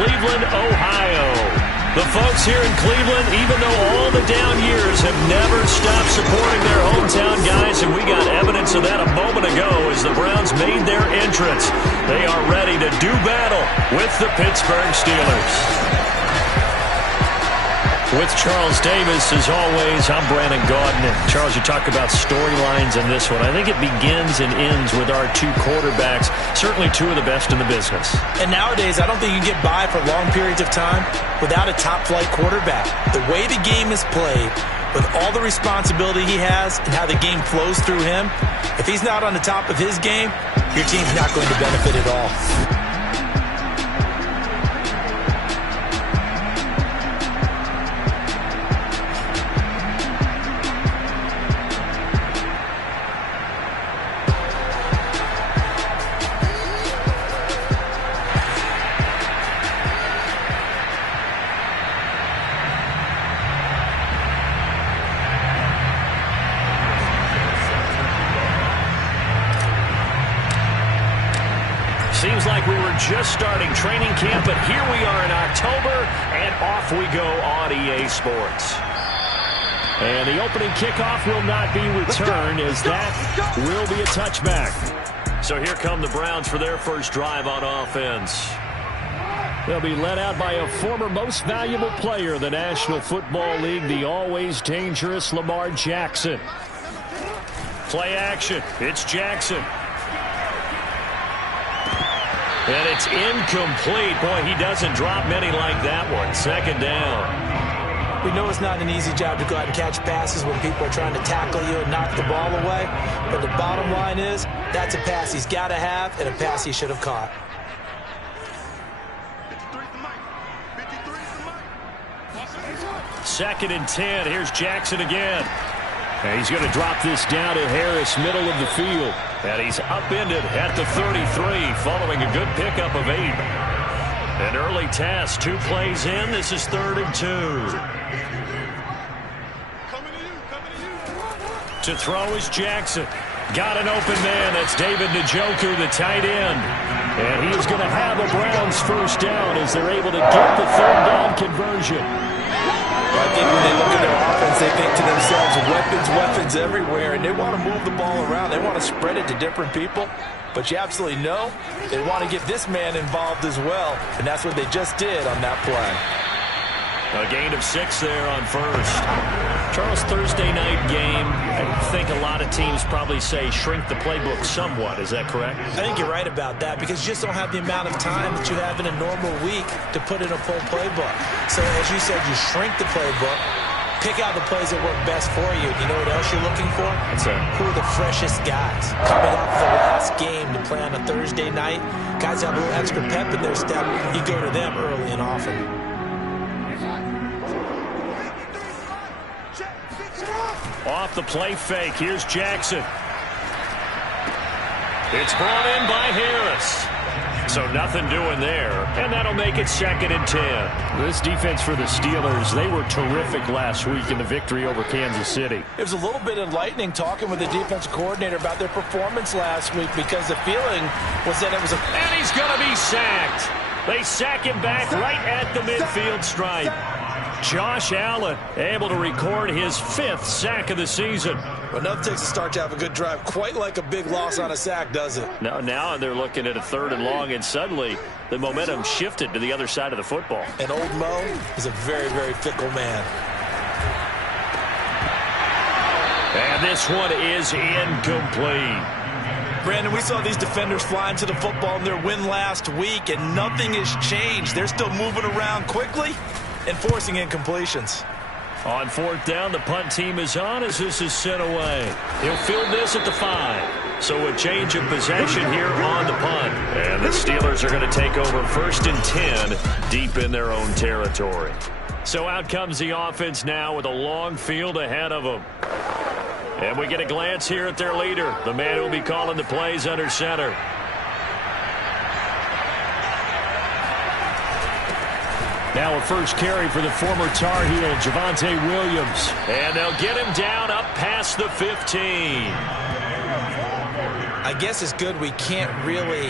Cleveland, Ohio. The folks here in Cleveland, even though all the down years, have never stopped supporting their hometown guys, and we got evidence of that a moment ago as the Browns made their entrance. They are ready to do battle with the Pittsburgh Steelers. With Charles Davis, as always, I'm Brandon Gaudin. And Charles, you talk about storylines in this one. I think it begins and ends with our two quarterbacks, certainly two of the best in the business. And nowadays, I don't think you get by for long periods of time without a top-flight quarterback. The way the game is played, with all the responsibility he has and how the game flows through him, if he's not on the top of his game, your team's not going to benefit at all. Seems like we were just starting training camp, but here we are in October, and off we go on EA Sports. And the opening kickoff will not be returned, as that will be a touchback. So here come the Browns for their first drive on offense. They'll be led out by a former most valuable player in the National Football League, the always dangerous Lamar Jackson. Play action. It's Jackson. And it's incomplete. Boy, he doesn't drop many like that one. Second down. We know it's not an easy job to go out and catch passes when people are trying to tackle you and knock the ball away. But the bottom line is, that's a pass he's got to have and a pass he should have caught. Second and 10. Here's Jackson again. And he's going to drop this down to Harris, middle of the field. And he's upended at the 33, following a good pickup of 8. An early test, 2 plays in. This is 3rd and 2. To throw is Jackson. Got an open man. That's David Njoku, the tight end. And he is going to have a Browns first down as they're able to get the 3rd down conversion. I think when they look at their offense, they think to themselves, weapons everywhere, and they want to move the ball around. They want to spread it to different people, but you absolutely know they want to get this man involved as well, and that's what they just did on that play. A gain of 6 there on first. Charles, Thursday night game, I think a lot of teams probably say shrink the playbook somewhat. Is that correct? I think you're right about that because you just don't have the amount of time that you have in a normal week to put in a full playbook. So as you said, you shrink the playbook, pick out the plays that work best for you. You know what else you're looking for? What's that? Who are the freshest guys coming off the last game to play on a Thursday night? Guys have a little extra pep in their step. You go to them early and often. Off the play fake, here's Jackson. It's brought in by Harris. So nothing doing there, and that'll make it 2nd and 10. This defense for the Steelers, they were terrific last week in the victory over Kansas City. It was a little bit enlightening talking with the defensive coordinator about their performance last week because the feeling was that it was a... And he's going to be sacked. They sack him back right at the midfield stripe. Josh Allen able to record his 5th sack of the season. Well, nothing takes a start to have a good drive quite like a big loss on a sack, does it? Now they're looking at a 3rd and long, and suddenly the momentum shifted to the other side of the football. And old Mo is a very, very fickle man. And this one is incomplete. Brandon, we saw these defenders fly into the football in their win last week, and nothing has changed. They're still moving around quickly and forcing incompletions. On 4th down, the punt team is on as this is sent away. He'll field this at the 5. So a change of possession here on the punt. And the Steelers are going to take over 1st and 10 deep in their own territory. So out comes the offense now with a long field ahead of them. And we get a glance here at their leader, the man who will be calling the plays under center. Now a first carry for the former Tar Heel, Javonte Williams. And they'll get him down up past the 15. I guess it's good we can't really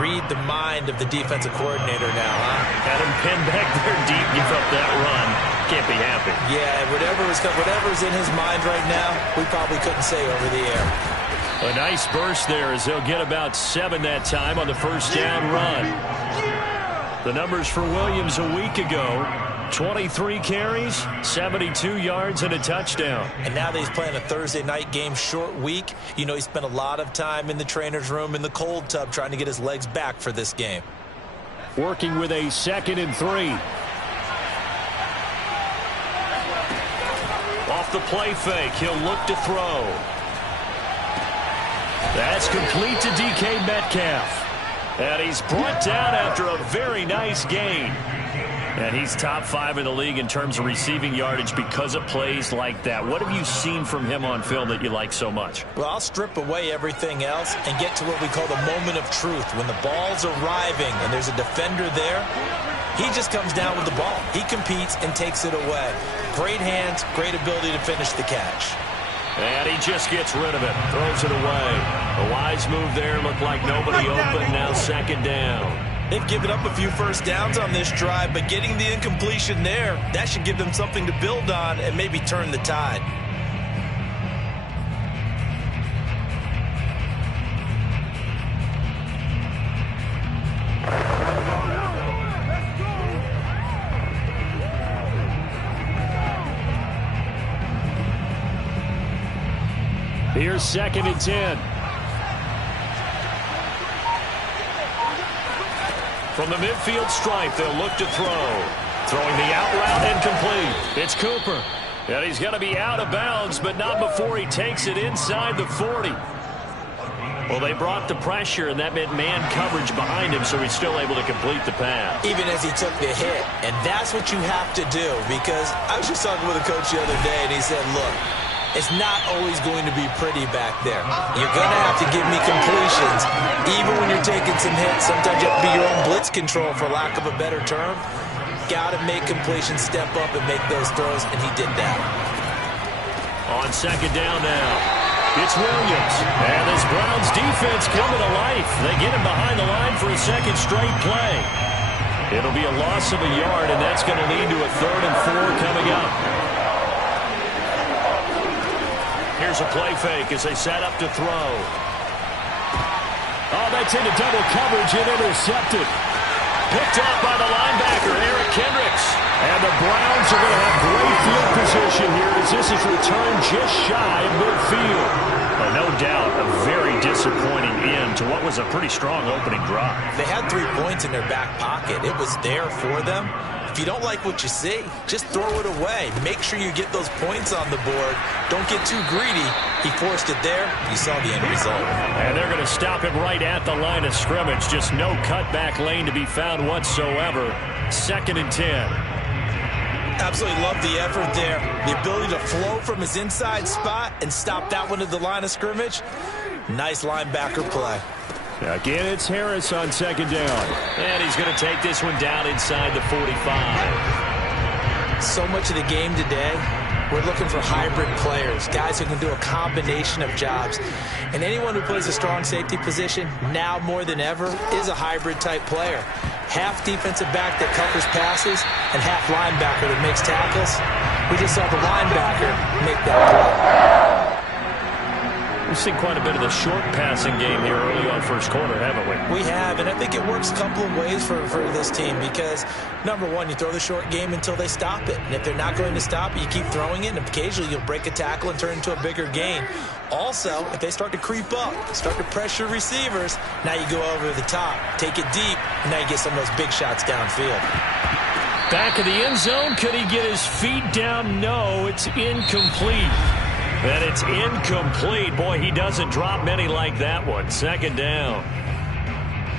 read the mind of the defensive coordinator now, huh? pinned back there deep, give up that run. Can't be happy. Yeah, whatever's in his mind right now, we probably couldn't say over the air. A nice burst there as they'll get about 7 that time on the first down run. The numbers for Williams a week ago: 23 carries, 72 yards, and a touchdown. And now that he's playing a Thursday night game, short week, you know he spent a lot of time in the trainer's room in the cold tub trying to get his legs back for this game. Working with a 2nd and 3. Off the play fake, he'll look to throw. That's complete to DK Metcalf. And he's brought down after a very nice gain. And he's top 5 in the league in terms of receiving yardage because of plays like that. What have you seen from him on film that you like so much? Well, I'll strip away everything else and get to what we call the moment of truth. When the ball's arriving and there's a defender there, he just comes down with the ball. He competes and takes it away. Great hands, great ability to finish the catch. And he just gets rid of it, throws it away. A wise move there, looked like nobody open, now 2nd down. They've given up a few first downs on this drive, but getting the incompletion there, that should give them something to build on and maybe turn the tide. Here's 2nd and 10. From the midfield stripe, they'll look to throw. Throwing the out route incomplete. It's Cooper. And he's going to be out of bounds, but not before he takes it inside the 40. Well, they brought the pressure, and that meant man coverage behind him, so he's still able to complete the pass. Even as he took the hit. And that's what you have to do, because I was just talking with a coach the other day, and he said, look, it's not always going to be pretty back there. You're going to have to give me completions. Even when you're taking some hits, sometimes you have to be your own blitz control, for lack of a better term. Got to make completions, step up and make those throws, and he did that. On 2nd down now, it's Williams. And this Browns defense coming to life. They get him behind the line for a 2nd straight play. It'll be a loss of a yard, and that's going to lead to a 3rd and 4 coming up. Here's a play fake as they set up to throw. Oh, that's into double coverage and intercepted. Picked off by the linebacker, Eric Kendricks. And the Browns are going to have great field position here as this is returned just shy of midfield. No doubt a very disappointing end to what was a pretty strong opening drive. They had 3 points in their back pocket. It was there for them. If you don't like what you see, just throw it away. Make sure you get those points on the board. Don't get too greedy. He forced it there. You saw the end result. And they're going to stop him right at the line of scrimmage. Just no cutback lane to be found whatsoever. 2nd and 10. Absolutely love the effort there. The ability to flow from his inside spot and stop that one at the line of scrimmage. Nice linebacker play. Again, it's Harris on 2nd down. And he's going to take this one down inside the 45. So much of the game today, we're looking for hybrid players, guys who can do a combination of jobs. And anyone who plays a strong safety position, now more than ever, is a hybrid type player. Half defensive back that covers passes and half linebacker that makes tackles. We just saw the linebacker make that play. We've seen quite a bit of the short passing game here early on first quarter, haven't we? We have, and I think it works a couple of ways for this team because, number one, you throw the short game until they stop it. And if they're not going to stop it, you keep throwing it, and occasionally you'll break a tackle and turn into a bigger gain. Also, if they start to creep up, start to pressure receivers, now you go over the top, take it deep, and now you get some of those big shots downfield. Back of the end zone, could he get his feet down? No, it's incomplete. And it's incomplete. Boy, he doesn't drop many like that one. 2nd down.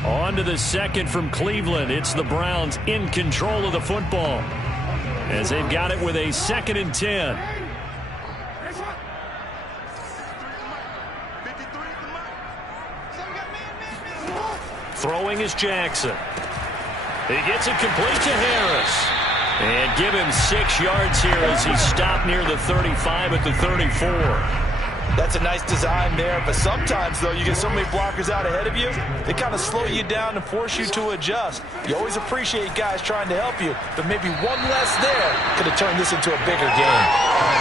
On to the 2nd from Cleveland. It's the Browns in control of the football as they've got it with a 2nd and 10. Throwing is Jackson. He gets it complete to Harris. And give him 6 yards here as he stopped near the 35 at the 34. That's a nice design there, but sometimes, though, you get so many blockers out ahead of you, they kind of slow you down and force you to adjust. You always appreciate guys trying to help you, but maybe one less there could have turned this into a bigger game.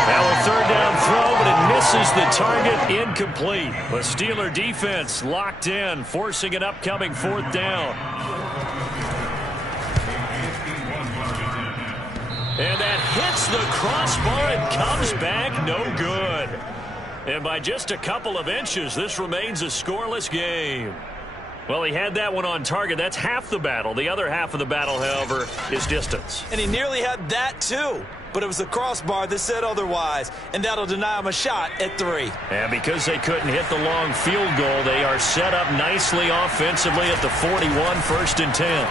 Now a third down throw, but it misses the target, incomplete. The Steeler defense locked in, forcing an upcoming fourth down. And that hits the crossbar and comes back no good. And by just a couple of inches, this remains a scoreless game. Well, he had that one on target. That's half the battle. The other half of the battle, however, is distance. And he nearly had that, too. But it was the crossbar that said otherwise, and that'll deny him a shot at 3. And because they couldn't hit the long field goal, they are set up nicely offensively at the 41, 1st and 10.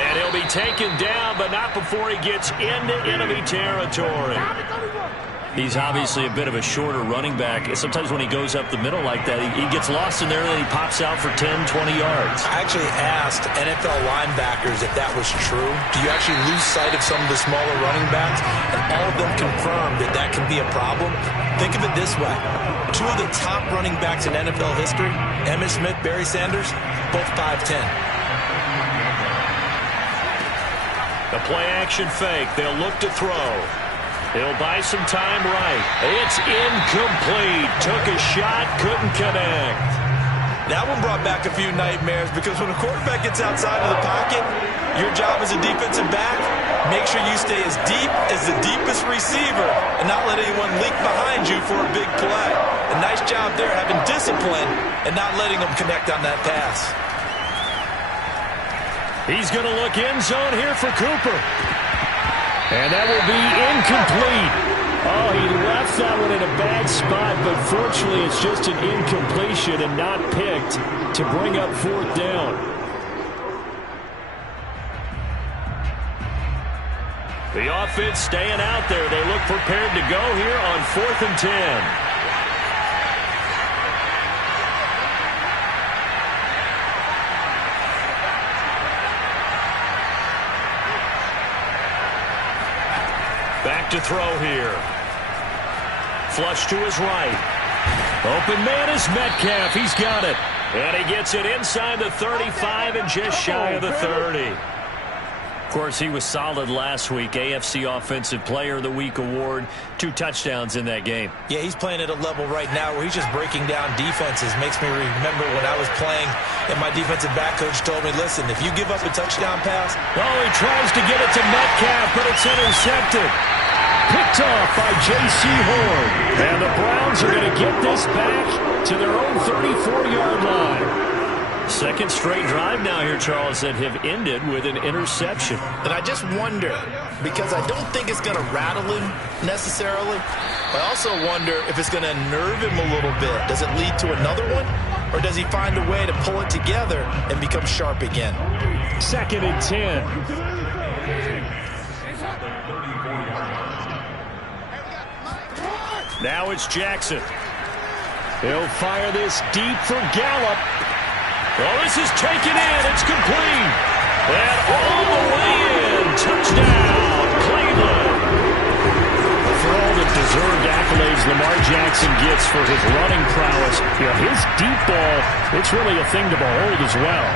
And he'll be taken down, but not before he gets into enemy territory. He's obviously a bit of a shorter running back. Sometimes when he goes up the middle like that, he gets lost in there and then he pops out for 10, 20 yards. I actually asked NFL linebackers if that was true. Do you actually lose sight of some of the smaller running backs? And all of them confirmed that that can be a problem. Think of it this way. 2 of the top running backs in NFL history, Emmitt Smith, Barry Sanders, both 5'10". The play-action fake. They'll look to throw. He'll buy some time right. It's incomplete. Took a shot, couldn't connect. That one brought back a few nightmares because when a quarterback gets outside of the pocket, your job as a defensive back, make sure you stay as deep as the deepest receiver and not let anyone leak behind you for a big play. A nice job there having discipline and not letting them connect on that pass. He's going to look end zone here for Cooper. And that will be incomplete. Oh, he left that one in a bad spot, but fortunately it's just an incompletion and not picked to bring up 4th down. The offense staying out there. They look prepared to go here on 4th and 10. Back to throw here. Flush to his right. Open man is Metcalf. He's got it. And he gets it inside the 35 and just shy of the 30. Of course, he was solid last week. AFC Offensive Player of the Week award. 2 touchdowns in that game. Yeah, he's playing at a level right now where he's just breaking down defenses. Makes me remember when I was playing and my defensive back coach told me, listen, if you give up a touchdown pass. Oh, he tries to get it to Metcalf, but it's intercepted. Picked off by J.C. Horn. And the Browns are going to get this back to their own 34-yard line. Second straight drive now here, Charles, that have ended with an interception. And I just wonder, because I don't think it's going to rattle him necessarily, but I also wonder if it's going to nerve him a little bit. Does it lead to another one? Or does he find a way to pull it together and become sharp again? 2nd and 10. Now it's Jackson. He'll fire this deep for Gallup. Oh, this is taken in. It's complete. And all the way in. Touchdown, Cleveland. For all the deserved accolades Lamar Jackson gets for his running prowess, his deep ball, it's really a thing to behold as well.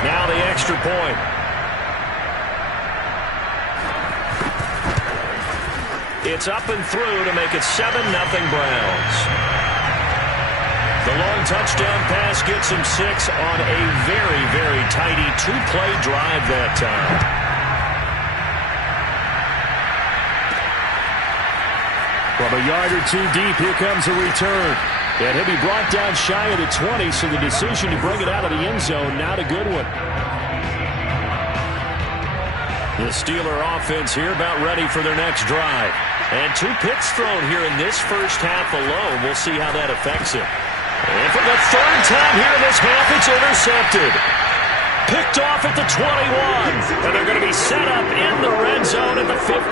Now the extra point. It's up and through to make it 7-0 Browns. The long touchdown pass gets him 6 on a very, very tidy 2-play drive that time. From a yard or 2 deep, here comes a return. And he'll be brought down shy of the 20, so the decision to bring it out of the end zone, not a good one. The Steeler offense here about ready for their next drive. And 2 picks thrown here in this first half alone. We'll see how that affects him. And for the 3rd time here in this half, it's intercepted. Picked off at the 21. And they're going to be set up in the red zone at the 15.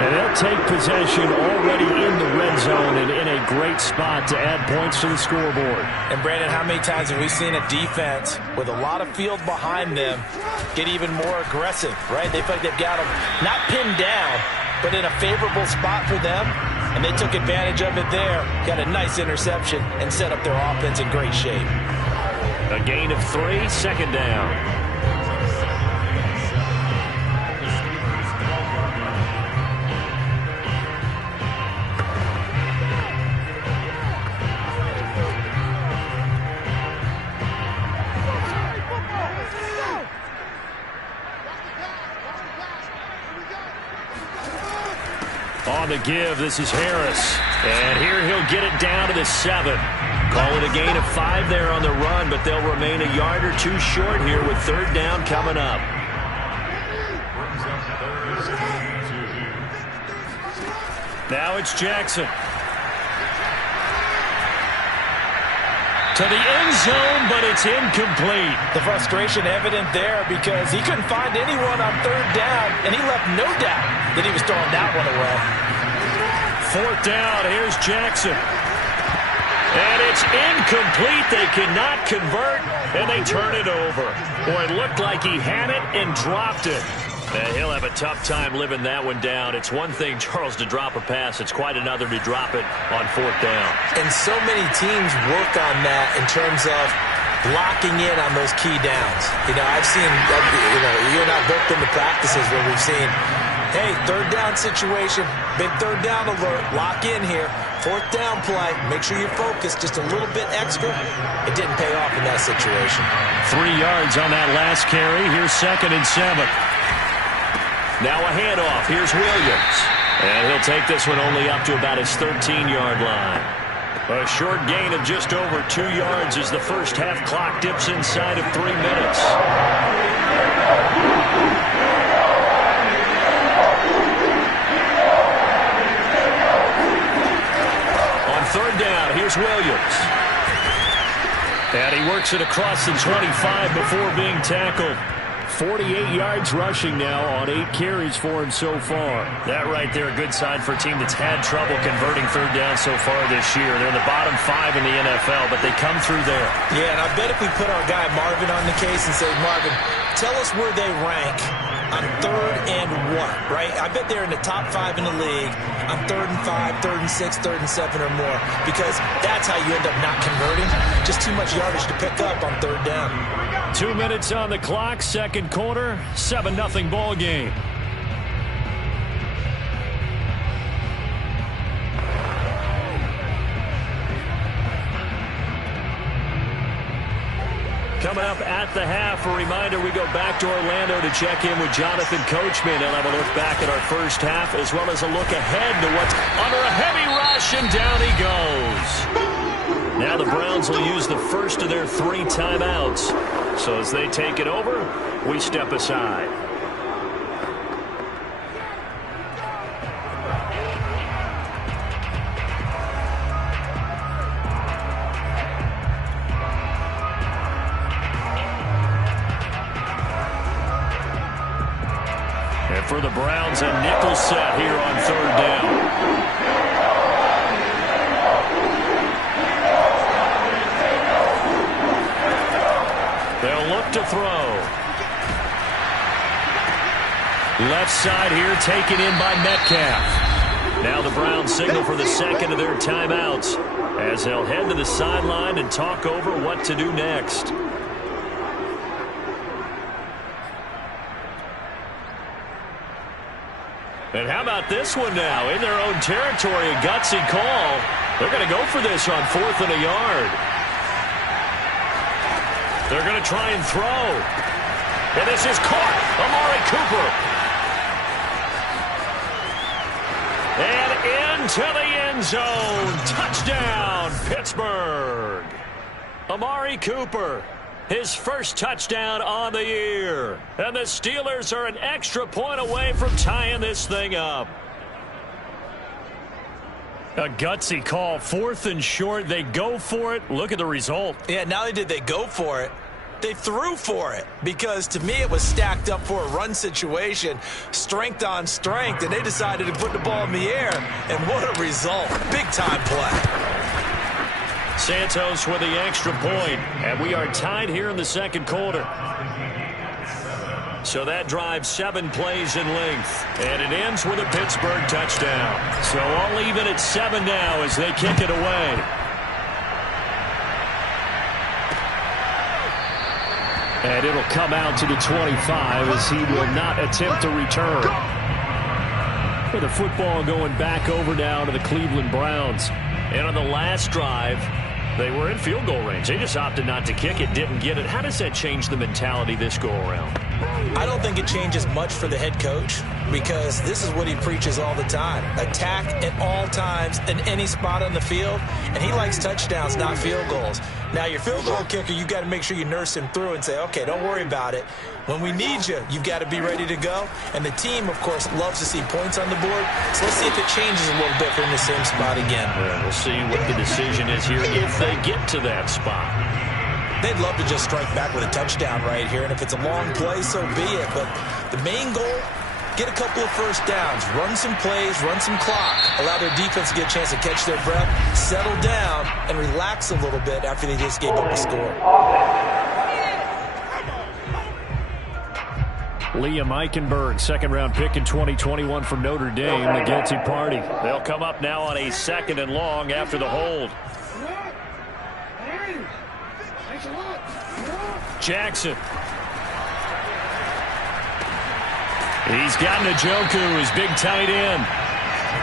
And they'll take possession already in the red zone and in a great spot to add points to the scoreboard. And, Brandon, how many times have we seen a defense with a lot of field behind them get even more aggressive, right? They feel like they've got them not pinned down, but in a favorable spot for them. And they took advantage of it there. Got a nice interception and set up their offense in great shape. A gain of 3, second down. On the give, this is Harris. And here he'll get it down to the 7. Call it a gain of 5 there on the run, but they'll remain a yard or 2 short here with third down coming up. Now it's Jackson. To the end zone, but it's incomplete. The frustration evident there because he couldn't find anyone on third down, and he left no doubt that he was throwing that one away. Fourth down, here's Jackson. And it's incomplete. They cannot convert, and they turn it over. Boy, it looked like he had it and dropped it. And he'll have a tough time living that one down. It's one thing, Charles, to drop a pass. It's quite another to drop it on fourth down. And so many teams work on that in terms of locking in on those key downs. You know, I've seen, you and I both been to practices where we've seen, hey, third down situation, big third down alert, lock in here. Fourth down play, make sure you're focused just a little bit extra. It didn't pay off in that situation. 3 yards on that last carry. Here's 2nd and 7. Now a handoff. Here's Williams. And he'll take this one only up to about his 13-yard line. A short gain of just over 2 yards as the first half clock dips inside of 3 minutes. On third down, here's Williams. And he works it across the 25 before being tackled. 48 yards rushing now on 8 carries for him so far. That right there, a good sign for a team that's had trouble converting third down so far this year. They're in the bottom 5 in the NFL, but they come through there. Yeah, and I bet if we put our guy Marvin on the case and say, Marvin, tell us where they rank on 3rd and 1, right? I bet they're in the top 5 in the league on 3rd and 5, 3rd and 6, 3rd and 7 or more, because that's how you end up not converting. Just too much yardage to pick up on third down. 2 minutes on the clock, second quarter, 7-0 ball game. Coming up at the half, a reminder, we go back to Orlando to check in with Jonathan Coachman. He'll have a look back at our first half as well as a look ahead to what's under a heavy rush, and down he goes. Now the Browns will use the first of their 3 timeouts. So as they take it over, we step aside. And for the Browns, a nickel set here on third down. They'll look to throw. Left side here taken in by Metcalf. Now the Browns signal for the second of their timeouts as they'll head to the sideline and talk over what to do next. And how about this one now? In their own territory, a gutsy call. They're going to go for this on 4th and a yard. They're going to try and throw. And this is caught. Amari Cooper. And into the end zone. Touchdown, Pittsburgh. Amari Cooper. His first touchdown on the year. And the Steelers are an extra point away from tying this thing up. A gutsy call. 4th and short. They go for it. Look at the result. Yeah, not only did they go for it, they threw for it, because to me it was stacked up for a run situation, strength on strength, and they decided to put the ball in the air, and what a result. Big-time play. Santos with the extra point, and we are tied here in the second quarter. So that drives 7 plays in length. And it ends with a Pittsburgh touchdown. So all even at 7 now as they kick it away. And it'll come out to the 25 as he will not attempt to return. With the football going back over now to the Cleveland Browns. And on the last drive, they were in field goal range. They just opted not to kick it, didn't get it. How does that change the mentality this go-around? I don't think it changes much for the head coach because this is what he preaches all the time. Attack at all times in any spot on the field, and he likes touchdowns, not field goals. Now, your field goal kicker, you've got to make sure you nurse him through and say, okay, don't worry about it. When we need you, you've got to be ready to go. And the team, of course, loves to see points on the board. So let's see if it changes a little bit from the same spot again. Yeah, we'll see what the decision is here if they get to that spot. They'd love to just strike back with a touchdown right here. And if it's a long play, so be it. But the main goal, get a couple of first downs, run some plays, run some clock, allow their defense to get a chance to catch their breath, settle down, and relax a little bit after they just gave up a score. Liam Eichenberg, second-round pick in 2021 from Notre Dame, the guilty party. They'll come up now on a 2nd and long after the hold. Jackson. He's got Njoku, his big tight end.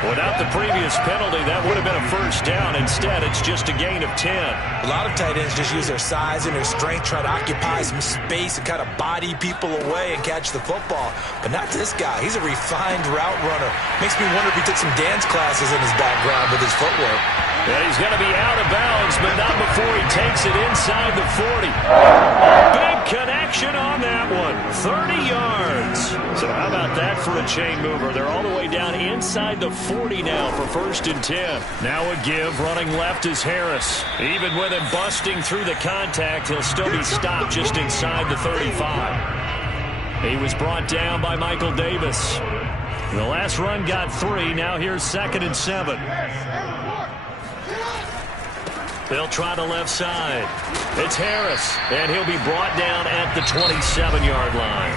Without the previous penalty, that would have been a first down. Instead, it's just a gain of 10. A lot of tight ends just use their size and their strength, try to occupy some space and kind of body people away and catch the football. But not this guy. He's a refined route runner. Makes me wonder if he took some dance classes in his background with his footwork. Yeah, he's going to be out of bounds, but not before he takes it inside the 40. Big connection on that one. 30 yards. So how about that for a chain mover? They're all the way down inside the 40 now for 1st and 10. Now a give. Running left is Harris. Even with him busting through the contact, he'll still be stopped just inside the 35. He was brought down by Michael Davis. The last run got 3. Now here's 2nd and 7. They'll try the left side. It's Harris, and he'll be brought down at the 27-yard line.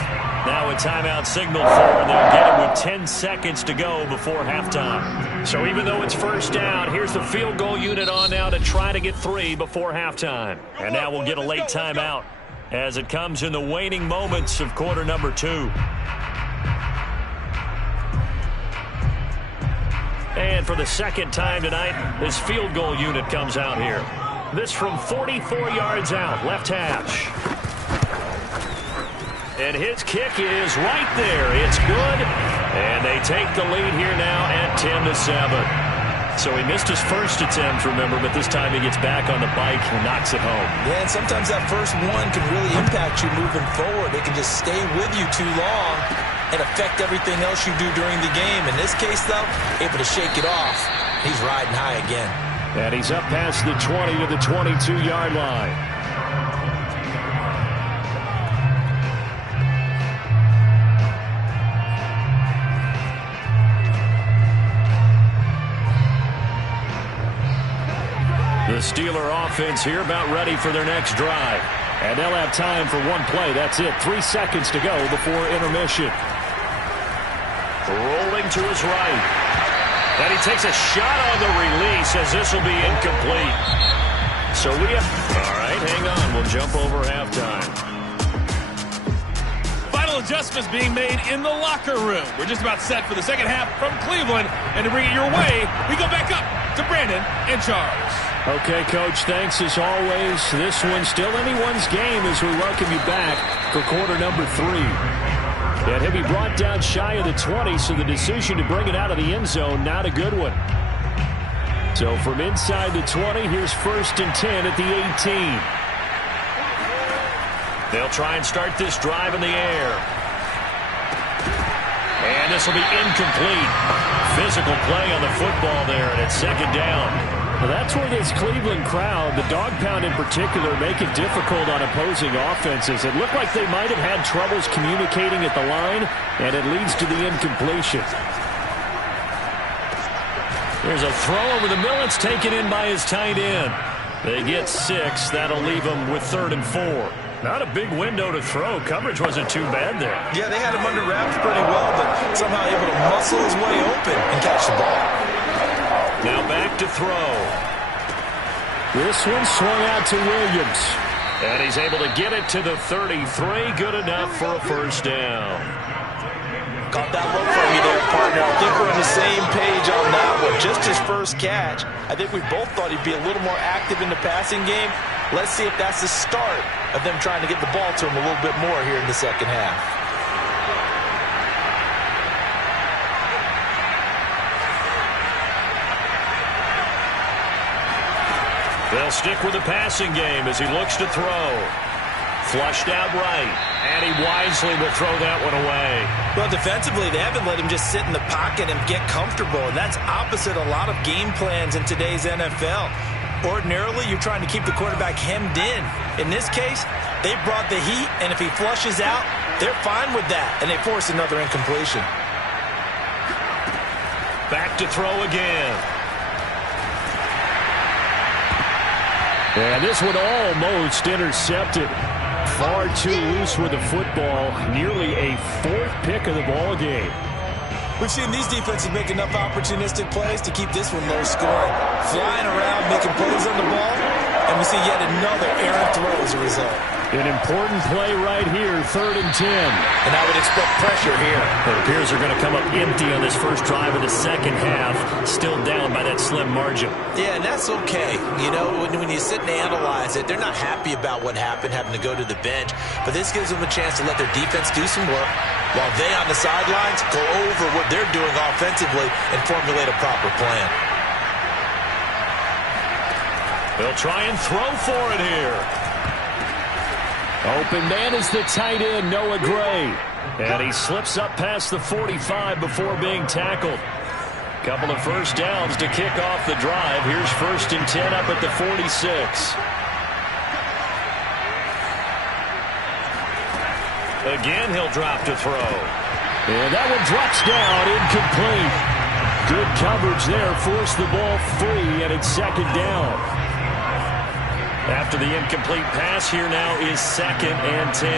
Now a timeout signal for, and they'll get it with 10 seconds to go before halftime. So even though it's first down, here's the field goal unit on now to try to get 3 before halftime. And now we'll get a late timeout as it comes in the waning moments of quarter number 2. And for the second time tonight, this field goal unit comes out here. This from 44 yards out, left hash. And his kick is right there. It's good. And they take the lead here now at 10-7. So he missed his first attempt, remember, but this time he gets back on the bike and knocks it home. Yeah, and sometimes that first one can really impact you moving forward. It can just stay with you too long and affect everything else you do during the game. In this case, though, able to shake it off. He's riding high again. And he's up past the 20 to the 22-yard line. The Steeler offense here about ready for their next drive. And they'll have time for one play. That's it. 3 seconds to go before intermission. Rolling to his right. And he takes a shot on the release as this will be incomplete. So we have... All right, hang on. We'll jump over halftime. Final adjustments being made in the locker room. We're just about set for the second half from Cleveland. And to bring it your way, we go back up to Brandon and Charles. Okay, Coach, thanks as always. This one's still anyone's game as we welcome you back for quarter number 3. And he'll be brought down shy of the 20, so the decision to bring it out of the end zone, not a good one. So from inside the 20, here's 1st and 10 at the 18. They'll try and start this drive in the air. And this will be incomplete. Physical play on the football there, and it's 2nd down. Well, that's where this Cleveland crowd, the dog pound in particular, make it difficult on opposing offenses. It looked like they might have had troubles communicating at the line, and it leads to the incompletion. There's a throw over the middle. It's taken in by his tight end. They get 6. That'll leave them with 3rd and 4. Not a big window to throw. Coverage wasn't too bad there. Yeah, they had him under wraps pretty well, but somehow able to muscle his way open and catch the ball. Now back to throw. This one swung out to Williams. And he's able to get it to the 33. Good enough for a first down. Caught that look from you there, partner. I think we're on the same page on that one. Just his first catch. I think we both thought he'd be a little more active in the passing game. Let's see if that's the start of them trying to get the ball to him a little bit more here in the second half. They'll stick with the passing game as he looks to throw. Flushed out right, and he wisely will throw that one away. Well, defensively, they haven't let him just sit in the pocket and get comfortable, and that's opposite a lot of game plans in today's NFL. Ordinarily, you're trying to keep the quarterback hemmed in. In this case, they brought the heat, and if he flushes out, they're fine with that, and they force another incompletion. Back to throw again. And this one almost intercepted. Far too loose with the football. Nearly a fourth pick of the ball game. We've seen these defenses make enough opportunistic plays to keep this one low scoring. Flying around, making plays on the ball, and we see yet another errant throw as a result. An important play right here, 3rd and 10. And I would expect pressure here. It appears they're going to come up empty on this first drive of the second half. Still down by that slim margin. Yeah, and that's okay. You know, when you sit and analyze it, they're not happy about what happened, having to go to the bench. But this gives them a chance to let their defense do some work, while they on the sidelines go over what they're doing offensively and formulate a proper plan. They'll try and throw for it here. Open man is the tight end, Noah Gray. And he slips up past the 45 before being tackled. Couple of first downs to kick off the drive. Here's 1st and 10 up at the 46. Again, he'll drop to throw. And that one drops down, incomplete. Good coverage there, forced the ball free, and it's 2nd down. After the incomplete pass, here now is 2nd and 10.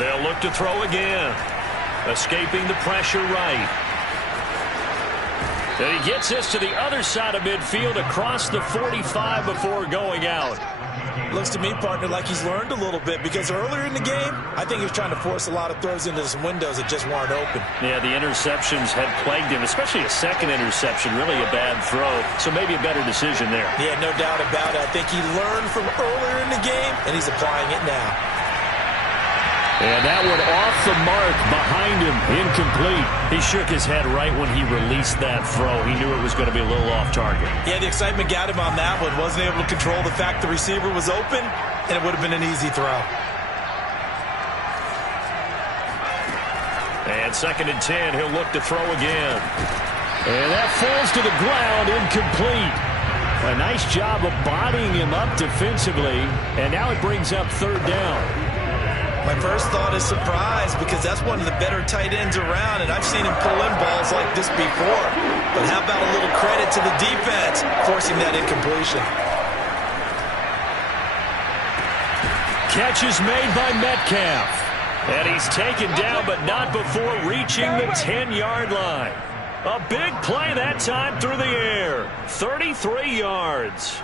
They'll look to throw again. Escaping the pressure right. And he gets this to the other side of midfield across the 45 before going out. Looks to me, partner, like he's learned a little bit, because earlier in the game, I think he was trying to force a lot of throws into some windows that just weren't open. Yeah, the interceptions had plagued him, especially a second interception, really a bad throw. So maybe a better decision there. Yeah, no doubt about it. I think he learned from earlier in the game, and he's applying it now. And that one off the mark behind him, incomplete. He shook his head right when he released that throw. He knew it was going to be a little off target. Yeah, the excitement got him on that one. Wasn't able to control the fact the receiver was open, and it would have been an easy throw. And 2nd and 10, he'll look to throw again. And that falls to the ground, incomplete. A nice job of bodying him up defensively, and now it brings up 3rd down. My first thought is surprise, because that's one of the better tight ends around, and I've seen him pull in balls like this before. But how about a little credit to the defense forcing that incompletion? Catch is made by Metcalf. And he's taken down, but not before reaching the 10-yard line. A big play that time through the air. 33 yards.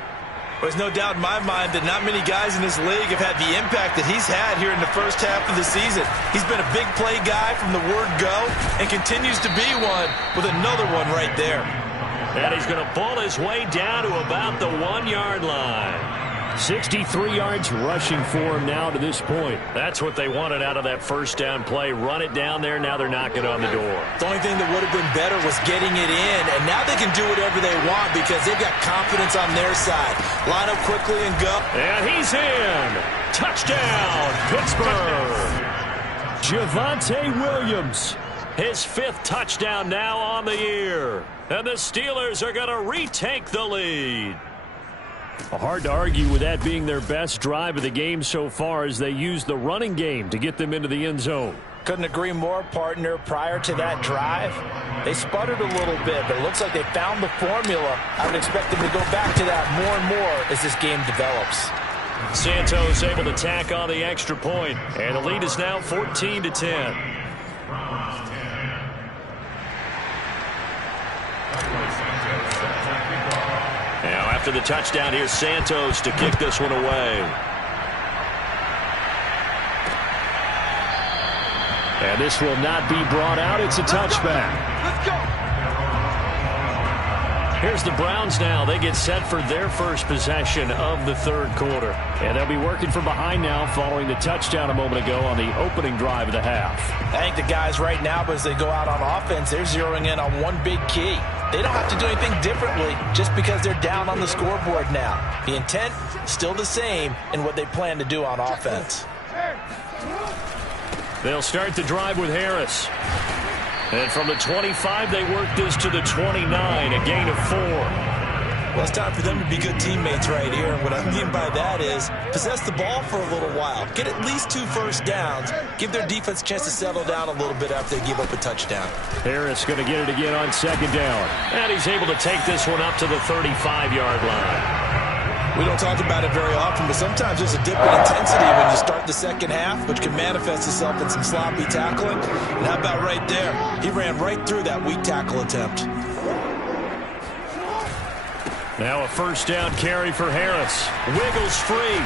There's no doubt in my mind that not many guys in this league have had the impact that he's had here in the first half of the season. He's been a big play guy from the word go and continues to be one with another one right there. And he's going to pull his way down to about the 1-yard line. 63 yards rushing for him now to this point. That's what they wanted out of that first down play. Run it down there. Now they're knocking on the door. The only thing that would have been better was getting it in, and now they can do whatever they want because they've got confidence on their side. Line up quickly and go. And he's in. Touchdown, Pittsburgh. Javonte Williams, his 5th touchdown now on the year. And the Steelers are going to retake the lead. Hard to argue with that being their best drive of the game so far as they use the running game to get them into the end zone. Couldn't agree more, partner. Prior to that drive, they sputtered a little bit, but it looks like they found the formula. I would expect them to go back to that more and more as this game develops. Santos able to tack on the extra point, and the lead is now 14-10. Now after the touchdown, here's Santos to kick this one away. And this will not be brought out. It's a touchback. Let's go. Here's the Browns now. They get set for their first possession of the third quarter. And they'll be working from behind now following the touchdown a moment ago on the opening drive of the half. I think the guys right now, as they go out on offense, they're zeroing in on one big key. They don't have to do anything differently just because they're down on the scoreboard now. The intent still the same in what they plan to do on offense. They'll start the drive with Harris. And from the 25, they work this to the 29, a gain of 4. Well, it's time for them to be good teammates right here. And what I mean by that is possess the ball for a little while. Get at least 2 first downs. Give their defense a chance to settle down a little bit after they give up a touchdown. Harris going to get it again on second down. And he's able to take this one up to the 35-yard line. We don't talk about it very often, but sometimes there's a dip in intensity when you start the second half, which can manifest itself in some sloppy tackling. And how about right there? He ran right through that weak tackle attempt. Now a first down carry for Harris. Wiggles free.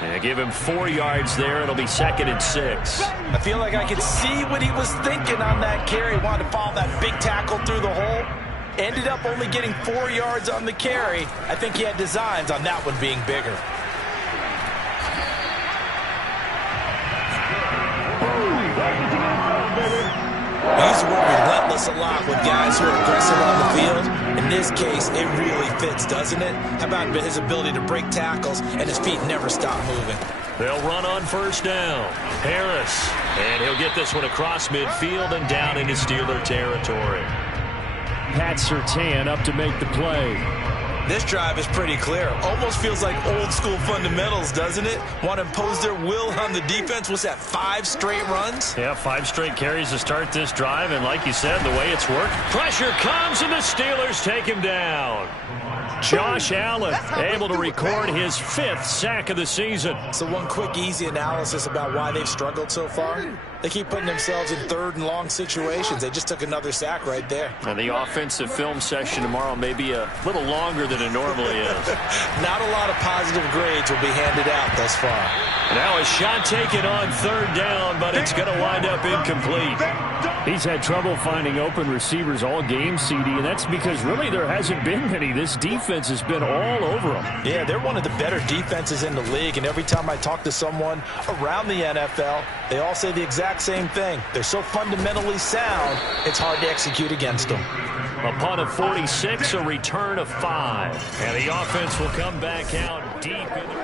And give him 4 yards there. It'll be 2nd and 6. I feel like I could see what he was thinking on that carry. He wanted to follow that big tackle through the hole. Ended up only getting 4 yards on the carry. I think he had designs on that one being bigger. We use the word relentless a lot with guys who are aggressive on the field. In this case, it really fits, doesn't it? How about his ability to break tackles and his feet never stop moving? They'll run on first down. Harris. And he'll get this one across midfield and down into Steeler territory. Pat Surtain up to make the play. This drive is pretty clear. Almost feels like old school fundamentals, doesn't it? Want to impose their will on the defense. What's that, 5 straight runs? Yeah, 5 straight carries to start this drive. And like you said, the way it's worked, pressure comes and the Steelers take him down. Josh Allen able to record his 5th sack of the season. So one quick, easy analysis about why they've struggled so far. They keep putting themselves in 3rd and long situations. They just took another sack right there. And the offensive film session tomorrow may be a little longer than it normally is. Not a lot of positive grades will be handed out thus far. Now a shot taken on 3rd down, but it's going to wind up incomplete. He's had trouble finding open receivers all game, CD, and that's because really there hasn't been many. This defense has been all over them. Yeah, they're one of the better defenses in the league, and every time I talk to someone around the NFL, they all say the exact same thing. They're so fundamentally sound, it's hard to execute against them. A punt of 46, a return of 5. And the offense will come back out deep in the...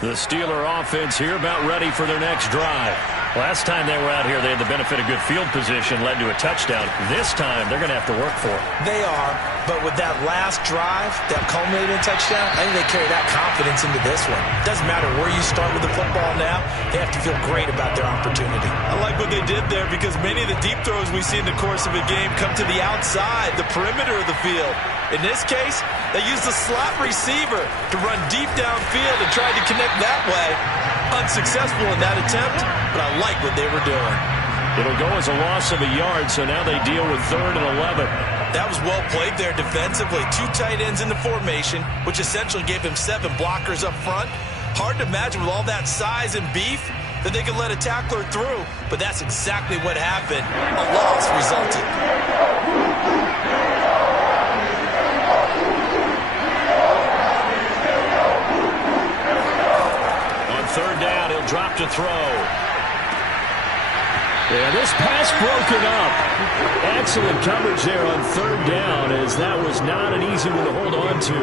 The Steeler offense here about ready for their next drive. Last time they were out here, they had the benefit of good field position, led to a touchdown. This time, they're going to have to work for it. They are, but with that last drive, that culminating touchdown, I think they carry that confidence into this one. Doesn't matter where you start with the football now, they have to feel great about their opportunity. I like what they did there because many of the deep throws we see in the course of a game come to the outside, the perimeter of the field. In this case, they used the slot receiver to run deep downfield and tried to connect that way. Unsuccessful in that attempt, but I like what they were doing. It'll go as a loss of a yard, so now they deal with 3rd and 11. That was well played there defensively. 2 tight ends in the formation, which essentially gave him 7 blockers up front. Hard to imagine with all that size and beef that they could let a tackler through, but that's exactly what happened. A loss resulted. Third down, he'll drop to throw. Yeah, this pass broken up. Excellent coverage there on 3rd down, as that was not an easy one to hold on to.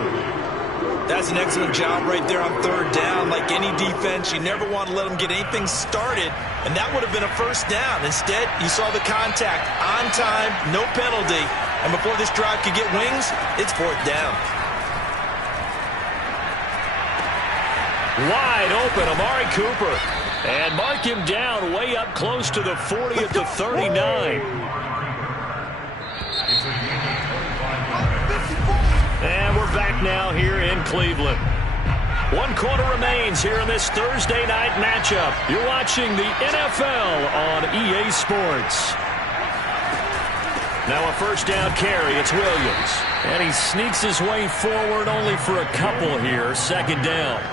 That's an excellent job right there on 3rd down. Like any defense, you never want to let them get anything started, and that would have been a first down. Instead, you saw the contact on time, no penalty, And before this drive could get wings, it's fourth down. Wide open, Amari Cooper. And mark him down way up close to the 40 at the 39. And we're back now here in Cleveland. 1 quarter remains here in this Thursday night matchup. You're watching the NFL on EA Sports. Now a first down carry. It's Williams. And he sneaks his way forward only for a couple here. Second down.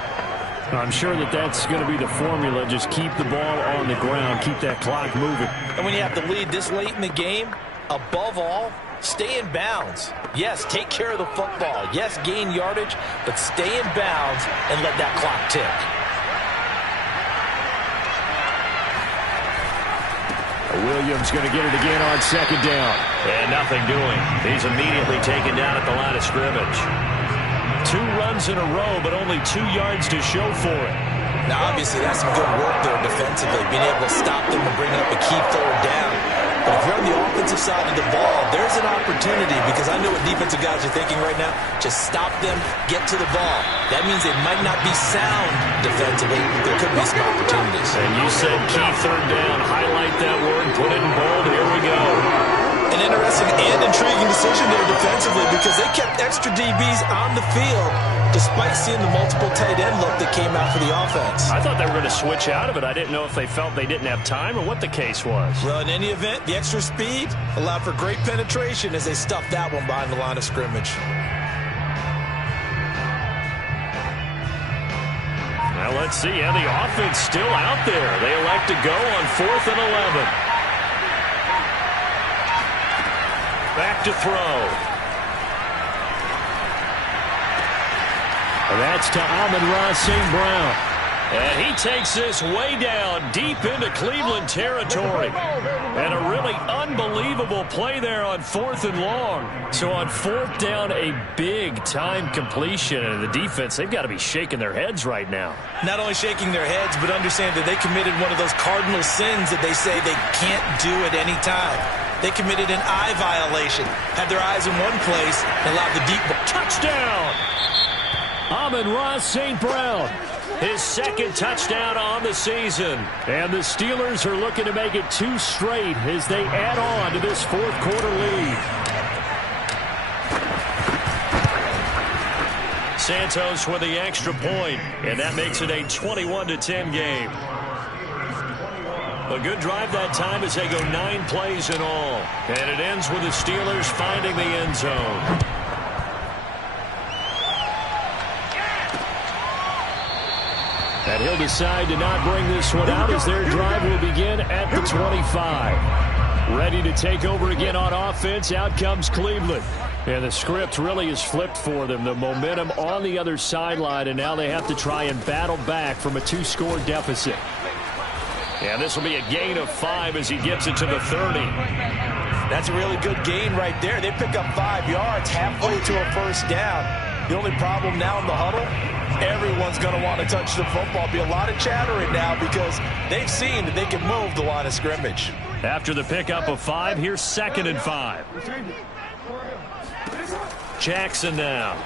I'm sure that's going to be the formula. Just keep the ball on the ground. Keep that clock moving. And when you have the lead this late in the game, above all, stay in bounds. Yes, take care of the football. Yes, gain yardage, but stay in bounds and let that clock tick. Williams going to get it again on second down. And nothing doing. He's immediately taken down at the line of scrimmage. 2 runs in a row, but only 2 yards to show for it. Now, obviously, that's some good work there defensively, being able to stop them and bring up a key third down. But if you're on the offensive side of the ball, there's an opportunity, because I know what defensive guys are thinking right now. Just stop them, get to the ball. That means they might not be sound defensively. There could be some opportunities. And you said key third down. Highlight that word, put it in bold. Here we go. An interesting and intriguing decision there defensively, because they kept extra DBs on the field despite seeing the multiple tight end look that came out for the offense. I thought they were going to switch out of it. I didn't know if they felt they didn't have time or what the case was. Well, in any event, the extra speed allowed for great penetration as they stuffed that one behind the line of scrimmage. Now let's see how the offense still out there. They elect to go on 4th and 11. Back to throw. And that's to Amon-Ra St. Brown. And he takes this way down deep into Cleveland territory. And a really unbelievable play there on 4th and long. So on 4th down, a big-time completion. And the defense, they've got to be shaking their heads right now. Not only shaking their heads, but understand that they committed one of those cardinal sins that they say they can't do at any time. They committed an eye violation, had their eyes in one place, and allowed the deep ball. Touchdown! Amon-Ra St. Brown, his 2nd touchdown on the season. And the Steelers are looking to make it 2 straight as they add on to this 4th quarter lead. Santos with the extra point, and that makes it a 21-10 game. A good drive that time as they go 9 plays in all. And it ends with the Steelers finding the end zone. And he'll decide to not bring this one out as their drive will begin at the 25. Ready to take over again on offense. Out comes Cleveland. And the script really is flipped for them. The momentum on the other sideline, and now they have to try and battle back from a 2-score deficit. And this will be a gain of 5 as he gets it to the 30. That's a really good gain right there. They pick up 5 yards halfway to a first down. The only problem now in the huddle, everyone's going to want to touch the football. Be a lot of chattering now because they've seen that they can move the line of scrimmage. After the pickup of 5, here's 2nd and 5. Jackson now.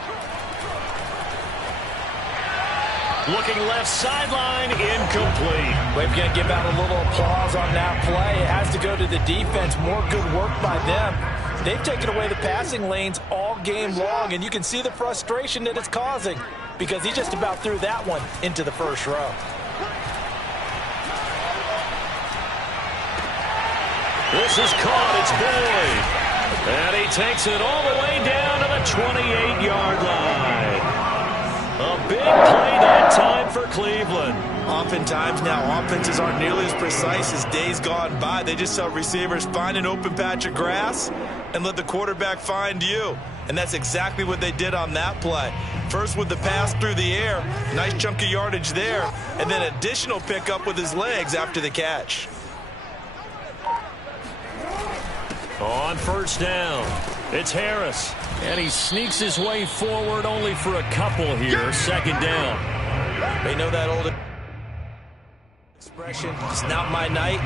Looking left sideline, incomplete. We're going to give out a little applause on that play. It has to go to the defense. More good work by them. They've taken away the passing lanes all game long, and you can see the frustration that it's causing because he just about threw that one into the first row. This is caught. It's Boyd. And he takes it all the way down to the 28-yard line. A big play that time for Cleveland. Oftentimes now, offenses aren't nearly as precise as days gone by. They just tell receivers, find an open patch of grass and let the quarterback find you. And that's exactly what they did on that play. First with the pass through the air, nice chunk of yardage there, and then additional pickup with his legs after the catch. On first down, it's Harris. And he sneaks his way forward only for a couple here. Second down. They know that old expression, it's not my night.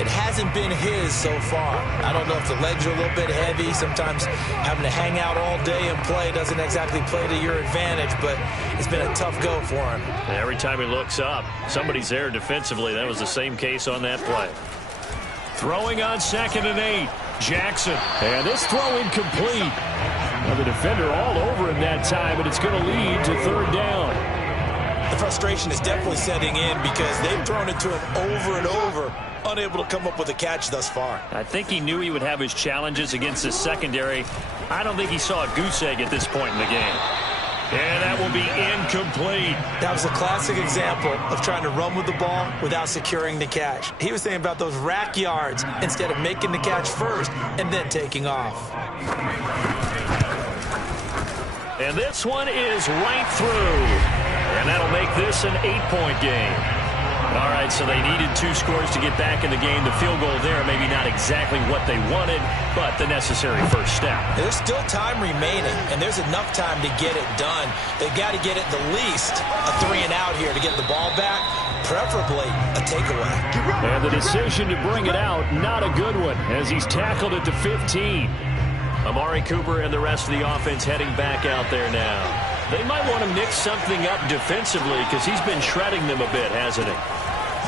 it hasn't been his so far. I don't know if the legs are a little bit heavy. Sometimes having to hang out all day and play doesn't exactly play to your advantage, but it's been a tough go for him. And every time he looks up, somebody's there defensively. That was the same case on that play. Throwing on 2nd and 8. Jackson. And this throw incomplete. Now the defender all over him that time, and it's going to lead to 3rd down. The frustration is definitely setting in because they've thrown it to him over and over, unable to come up with a catch thus far. I think he knew he would have his challenges against his secondary. I don't think he saw a goose egg at this point in the game. And that will be incomplete. That was a classic example of trying to run with the ball without securing the catch. He was thinking about those rack yards instead of making the catch first and then taking off. And this one is right through. And that'll make this an 8-point game. All right, so they needed 2 scores to get back in the game. The field goal there, maybe not exactly what they wanted, but the necessary first step. There's still time remaining, and there's enough time to get it done. They've got to get at the least a 3-and-out here to get the ball back, preferably a takeaway. And the decision to bring it out, not a good one, as he's tackled at the 15. Amari Cooper and the rest of the offense heading back out there now. They might want to mix something up defensively because he's been shredding them a bit, hasn't he?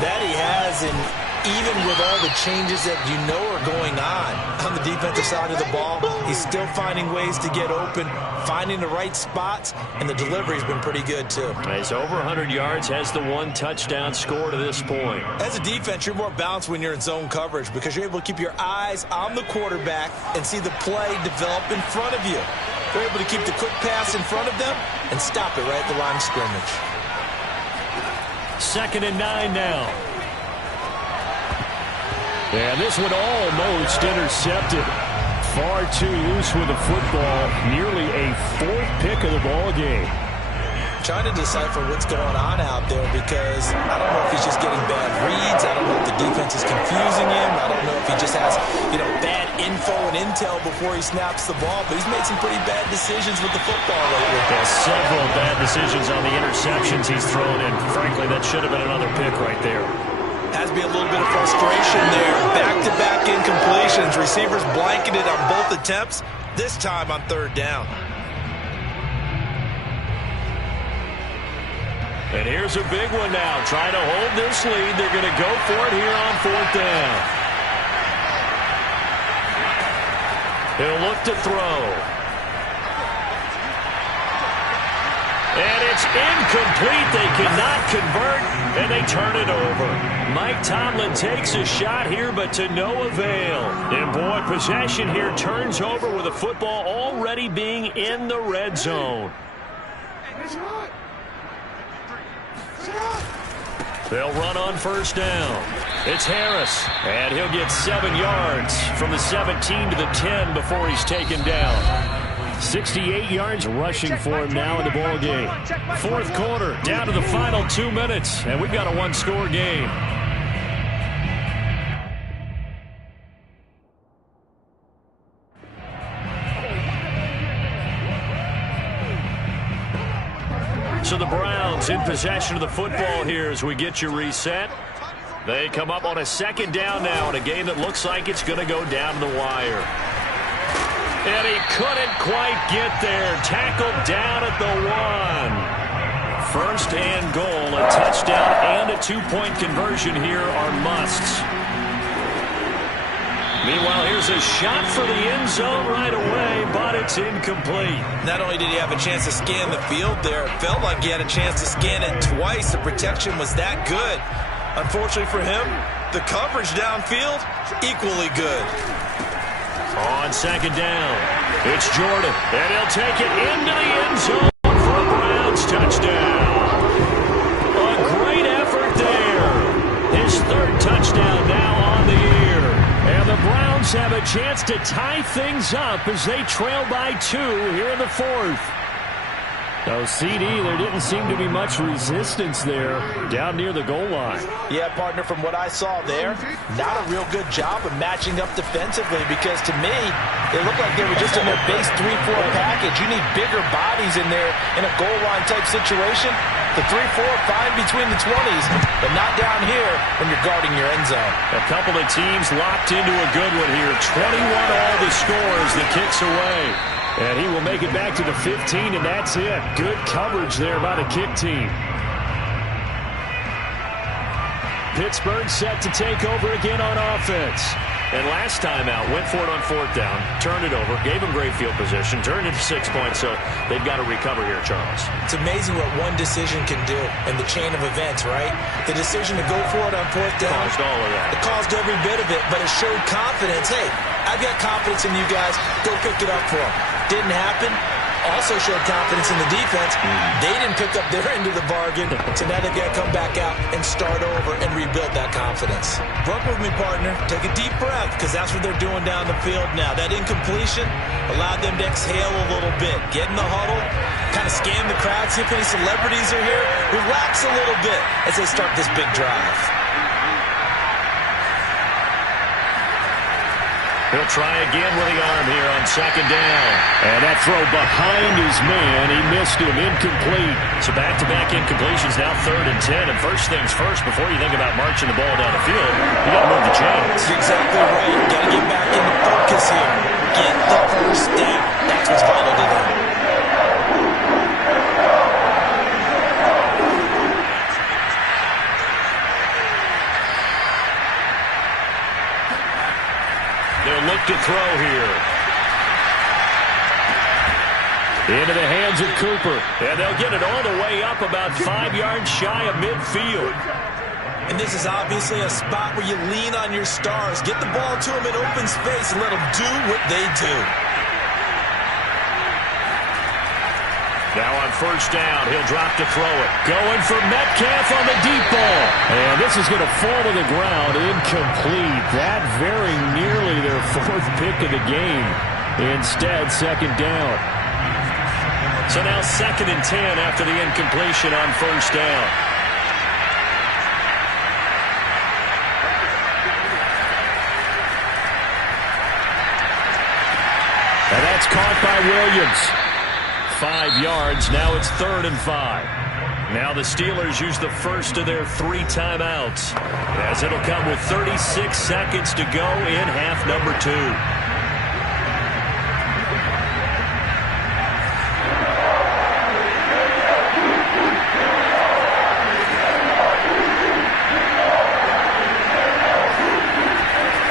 That he has, and even with all the changes that you know are going on the defensive side of the ball, he's still finding ways to get open, finding the right spots, and the delivery's been pretty good too. He's over 100 yards, has the 1 touchdown score to this point. As a defense, you're more balanced when you're in zone coverage because you're able to keep your eyes on the quarterback and see the play develop in front of you. They're able to keep the quick pass in front of them and stop it right at the line of scrimmage. 2nd and 9 now. And this one almost intercepted. Far too loose with the football. Nearly a 4th pick of the ball game. Trying to decipher what's going on out there because I don't know if he's just getting bad reads. I don't know if the defense is confusing him. I don't know if he just has, bad info and intel before he snaps the ball. But he's made some pretty bad decisions with the football lately. Yeah, several bad decisions on the interceptions he's thrown in. Frankly, that should have been another pick right there. Has to be a little bit of frustration there. Back-to-back incompletions. Receivers blanketed on both attempts, this time on 3rd down. And here's a big one now. Trying to hold this lead. They're going to go for it here on 4th down. He'll look to throw. And it's incomplete. They cannot convert, and they turn it over. Mike Tomlin takes a shot here, but to no avail. And, boy, possession here turns over with the football already being in the red zone. They'll run on 1st down. It's Harris, and he'll get 7 yards from the 17 to the 10 before he's taken down. 68 yards rushing for him now in the ball game. 4th quarter, down to the final 2 minutes, and we've got a 1-score game. So the Browns in possession of the football here as we get you reset. They come up on a 2nd down now in a game that looks like it's going to go down to the wire. And he couldn't quite get there. Tackled down at the 1. 1st and goal. A touchdown and a 2-point conversion here are musts. Meanwhile, here's a shot for the end zone right away, but it's incomplete. Not only did he have a chance to scan the field there, it felt like he had a chance to scan it twice. The protection was that good. Unfortunately for him, the coverage downfield, equally good. On 2nd down, it's Jordan, and he'll take it into the end zone for a Browns touchdown. A great effort there. His 3rd touchdown now on the year. And the Browns have a chance to tie things up as they trail by 2 here in the 4th. Oh, CD, there didn't seem to be much resistance there down near the goal line. Yeah, partner, from what I saw there, not a real good job of matching up defensively because to me, they look like they were just in their base 3-4 package. You need bigger bodies in there in a goal line type situation. The 3-4, fine between the 20s, but not down here when you're guarding your end zone. A couple of teams locked into a good one here. 21 all the scores, the kicks away. And he will make it back to the 15, and that's it. Good coverage there by the kick team. Pittsburgh set to take over again on offense. And last time out, went for it on fourth down, turned it over, gave him great field position, turned it to 6 points, so they've got to recover here, Charles. It's amazing what one decision can do in the chain of events, right? The decision to go for it on fourth down. Caused all of that. It caused every bit of it, but it showed confidence. Hey, I've got confidence in you guys. Go pick it up for them. Didn't happen. Also showed confidence in the defense. They didn't pick up their end of the bargain, so now they've got to come back out and start over and rebuild that confidence. Work with me, partner. Take a deep breath, because that's what they're doing down the field now. That incompletion allowed them to exhale a little bit. Get in the huddle, kind of scan the crowd, see if any celebrities are here. Relax a little bit as they start this big drive. He'll try again with the arm here on second down. And that throw behind his man, he missed him, incomplete. So back-to-back incompletions, now 3rd and 10. And first things first, before you think about marching the ball down the field, you got to move the chains. You're exactly right. You got to get back into focus here. Get the first down. That's what's vital to them. They'll look to throw here. Into the hands of Cooper. And they'll get it all the way up about 5 yards shy of midfield. And this is obviously a spot where you lean on your stars. Get the ball to them in open space and let them do what they do. Now on first down, he'll drop to throw it. Going for Metcalf on the deep ball. And this is going to fall to the ground. Incomplete. That very nearly their 4th pick of the game. Instead, second down. So now 2nd and 10 after the incompletion on first down. And that's caught by Williams. 5 yards. Now it's 3rd and 5. Now the Steelers use the first of their 3 timeouts, as it'll come with 36 seconds to go in half number 2.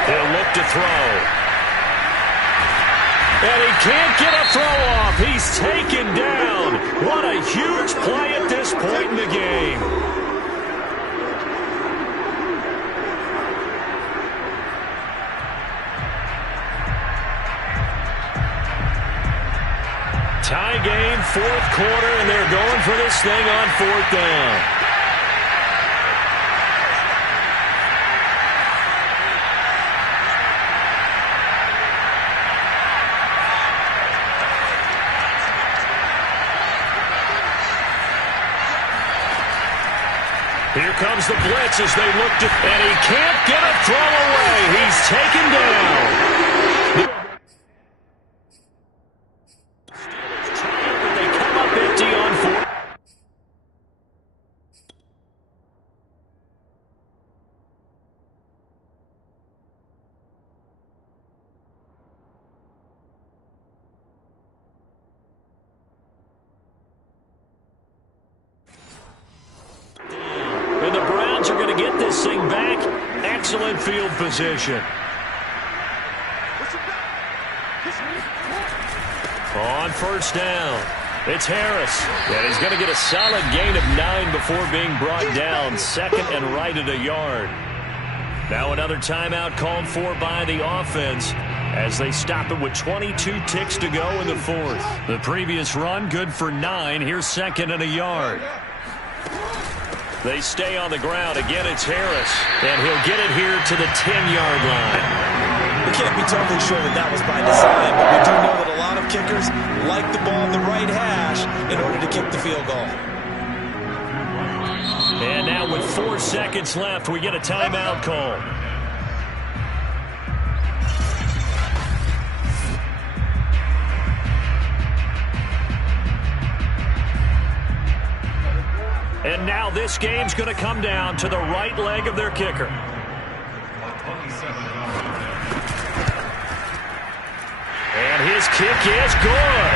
They'll look to throw. And he can't get a throw off. He's taken down. What a huge play at this point in the game. Tie game, 4th quarter, and they're going for this thing on 4th down. Here comes the blitz as they look to, and he can't get a throw away. He's taken down. But they come up empty on 4. And the Browns are going to get this thing back. Excellent field position. On first down, it's Harris. And he's going to get a solid gain of 9 before being brought down. 2nd and right at a yard. Now another timeout called for by the offense as they stop it with 22 ticks to go in the 4th. The previous run good for 9. Here's 2nd and a yard. They stay on the ground. Again, it's Harris. And he'll get it here to the 10-yard line. We can't be totally sure that was by design, but we do know that a lot of kickers like the ball in the right hash in order to kick the field goal. And now with 4 seconds left, we get a timeout call. And now this game's going to come down to the right leg of their kicker. And his kick is good.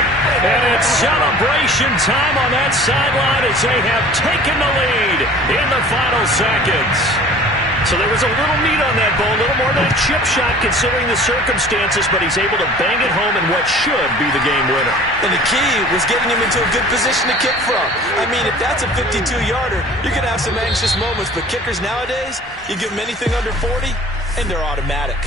And it's celebration time on that sideline as they have taken the lead in the final seconds. So there was a little meat on that ball, a little more than a chip shot considering the circumstances, but he's able to bang it home in what should be the game winner. And the key was getting him into a good position to kick from. I mean, if that's a 52-yarder, you're going to have some anxious moments, but kickers nowadays, you give them anything under 40, and they're automatic.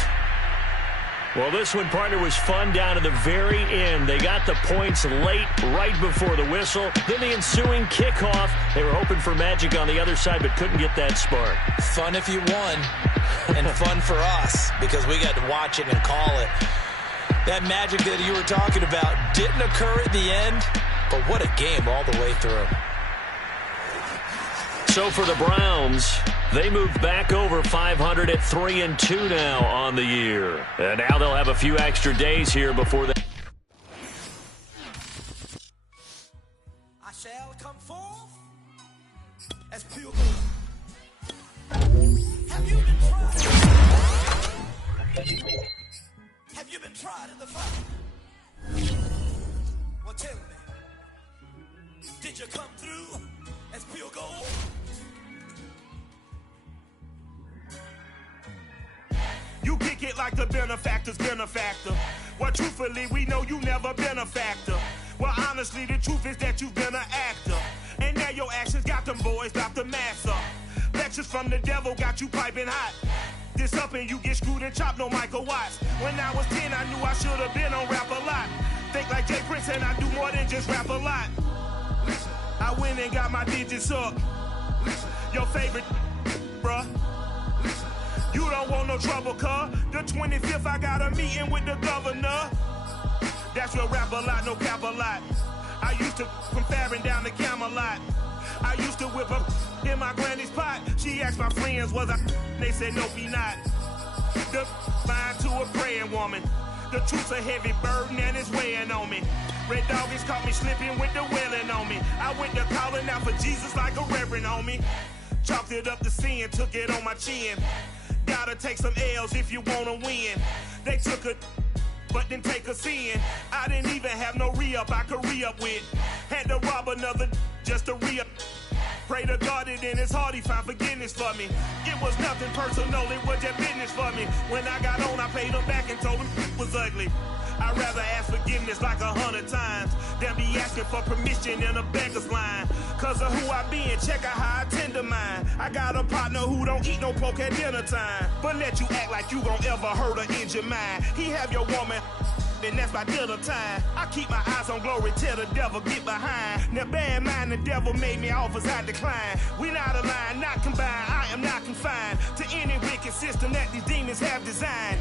Well, this one, partner, was fun down to the very end. They got the points late, right before the whistle. Then the ensuing kickoff. They were hoping for magic on the other side, but couldn't get that spark. Fun if you won, and fun for us, because we got to watch it and call it. That magic that you were talking about didn't occur at the end, but what a game all the way through. So for the Browns, they moved back over 500 at 3-2 now on the year. And now they'll have a few extra days here before they... I shall come forth as pure gold. Have you been tried? Have you been tried in the fire? Well, tell me, did you come through as pure gold? You kick it like the benefactor's benefactor. Well, truthfully, we know you never been a factor. Well, honestly, the truth is that you've been an actor. And now your actions got them boys dropped the mask up. Lectures from the devil got you piping hot. This up and you get screwed and chopped, no Michael Watts. When I was 10, I knew I should have been on Rap a Lot. Think like Jay Prince and I do more than just rap a lot. I went and got my digits up. Your favorite, bruh. You don't want no trouble, cuz. The 25th, I got a meeting with the governor. That's real rap a lot, no cap a lot. I used to from Farron down to Camelot. I used to whip up in my granny's pot. She asked my friends, was I? They said, no, be not. The fine to a praying woman. The truth's a heavy burden and it's weighing on me. Red Dawg has caught me slipping with the wailing on me. I went to calling out for Jesus like a reverend on me. Chalked it up to sin, took it on my chin. Gotta take some L's if you wanna win. They took a, but didn't take a sin. I didn't even have no re-up I could re-up with. Had to rob another just to re-up. Pray to God that in his heart he found forgiveness for me. It was nothing personal, it was just business for me. When I got on, I paid him back and told him it was ugly. I'd rather ask forgiveness like 100 times than be asking for permission in a beggar's line. Cause of who I be and check out how I tend to mine. I got a partner who don't eat no pork at dinner time, but let you act like you gon' ever hurt or injure mine. He have your woman, and that's by dinner time. I keep my eyes on glory till the devil get behind. Now bear in mind the devil made me offers I decline. We not aligned, not combined, I am not confined to any wicked system that these demons have designed.